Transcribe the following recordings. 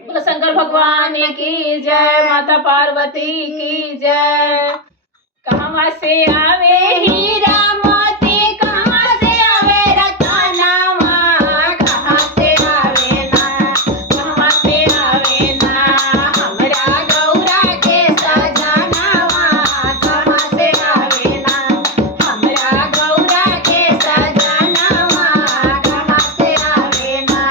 बोलो शंकर भगवान की जय, माता पार्वती की जय। कहाँ से आवे हीरा मोती, कहाँ से आवे रतनवा, कहाँ से आवे ना, कहाँ से आवे ना हमरा गौरा के सजनवा, कहाँ से आवे ना हमरा गौरा के सजनवा, कहाँ से आवे ना,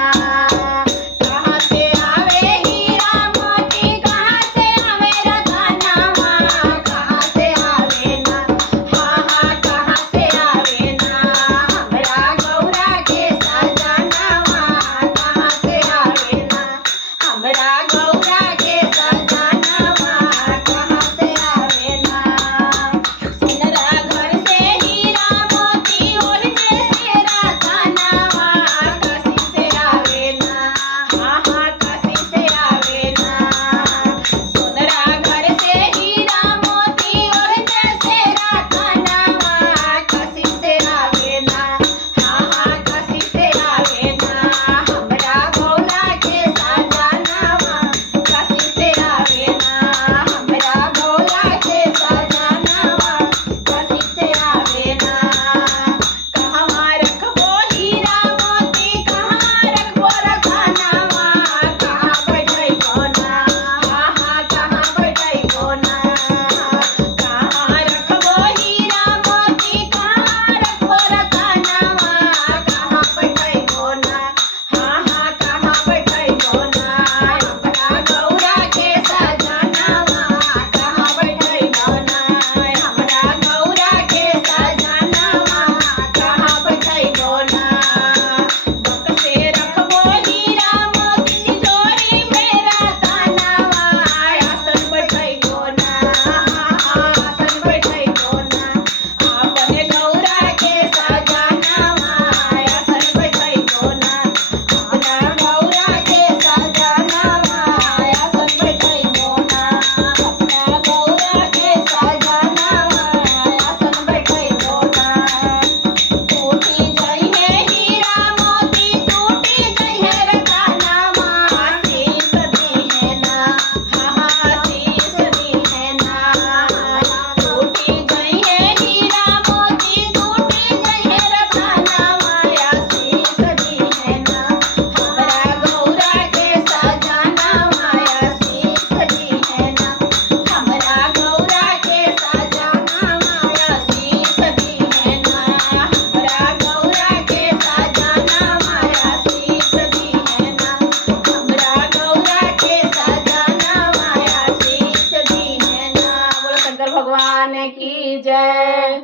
कहाँ से आवे हीरा मोती, कहाँ से आवे रतनवा, कहाँ से आवे ना, हाँ हाँ कहाँ से आवे ना हमरा गौरा के सजनवा, कहाँ से आवे ना हमरा गौरा के सजनवा, कहाँ से आवे ना। सिनरा घर से हीरा मोती, ओढ़े से रतनवा, काशी से आवे ना, हाँ हाँ काशी से आवे ना। सोनरा घर से हीरा मोती, ओढ़े से रतनवा, काशी से आवे ना, हाँ हाँ काशी से आवे ना हमरा गौरा के सजनवा, काशी से आवे ना हमरा गौरा के सजनवा, काशी से आवे ना। कहवा रखबो हीरा मोती, कहाँ रखबो रतनवा, कहाँ बैठैबो ना, हाँ हाँ कहाँ बैठैबो ना, कहाँ रखबो हीरा मोती, कहाँ रखबो रतनवा, कहाँ बैठैबो ना, हाँ हाँ कहाँ बैठैबो ना हमरा गौरा के सजनवा, कहाँ बैठैबो ना हमरा गौरा के सजनवा, कहाँ बैठैबो ना। बक्से रखबो हीरा मोती, तिजोरी में रतनवा, आसन बैठैबो ना, हाँ हाँ आसन बैठैबो ना अपने गौरा के सजनवा, आसन बैठैबो ना अपना गौरा के सजनवा, आसन बैठैबो ना अपना गौरा के सजनवा, आसन बैठैबो ना। टूटी जइहे हीरा मोती, टूटी जइहे रतनवा, शीश दिहे ना, हाँ हाँ शीश दिहे ना। टूटी जइहे हीरा मोती, टूटी जइहे रतनवा, शीश दिहे ना हमरा गौरा के सजनवा, शीश दिहे ना हमरा गौरा के सजनवा, शीश दिहे ना हमरा गौरा के सजनवा, शीश दिहे ना हमरा गौरा के सजनवा, शीश दिहे ना। बोलो शंकर भगवान की जय।